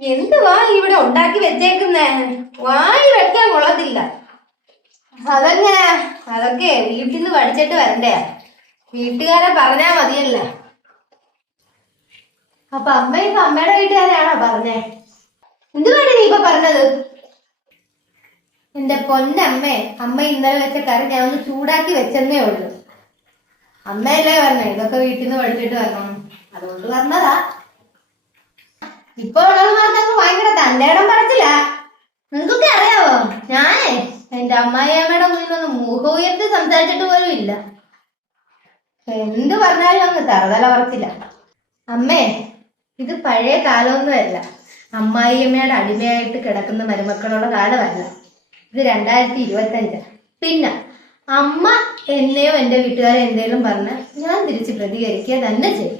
എന്തുവാ ഇവിടെ ഉണ്ടാക്കി വെച്ചേക്കുന്നേ? വായി വെക്കാൻ കൊള്ളത്തില്ല. അതെങ്ങനെ? അതൊക്കെ വീട്ടിൽ നിന്ന് പഠിച്ചിട്ട് വരണ്ടേ? വീട്ടുകാരെ പറഞ്ഞാ മതിയല്ല. അപ്പൊ അമ്മ ഇപ്പൊ അമ്മയുടെ വീട്ടുകാരാണോ പറഞ്ഞേ? എന്തുവാണ് നീ ഇപ്പൊ പറഞ്ഞത്? എന്റെ പൊന്നമ്മേ അമ്മ ഇന്നലെ വെച്ച കറി ഞാൻ ഒന്ന് ചൂടാക്കി വെച്ചെന്നേ ഉള്ളൂ. അമ്മയല്ലേ പറഞ്ഞേ ഇതൊക്കെ വീട്ടിൽ നിന്ന് പഠിച്ചിട്ട് വരണം. അതുകൊണ്ട് പറഞ്ഞതാ. ഇപ്പൊ ഉള്ളവന്മാർക്കൊക്കെ ഭയങ്കര തന്റെ ഇടം പറച്ചില്ല നിങ്ങൾക്കൊക്കെ അറിയാവോ? ഞാനേ എന്റെ അമ്മായിയമ്മയുടെ മുന്നിൽ ഒന്ന് മുഖം ഉയർത്തി സംസാരിച്ചിട്ട് പോലും ഇല്ല. എന്ത് പറഞ്ഞാലും അങ്ങ് തറതല പറച്ചില്ല. അമ്മേ ഇത് പഴയ കാലമൊന്നുമല്ല അമ്മായിയമ്മയുടെ അടിമയായിട്ട് കിടക്കുന്ന മരുമക്കളുടെ കാലമല്ല. ഇത് രണ്ടായിരത്തി ഇരുപത്തഞ്ച് പിന്നെ അമ്മ എന്നെയോ എന്റെ വീട്ടുകാരെ എന്തേലും പറഞ്ഞ ഞാൻ തിരിച്ച് പ്രതികരിക്കുക തന്നെ ചെയ്യും.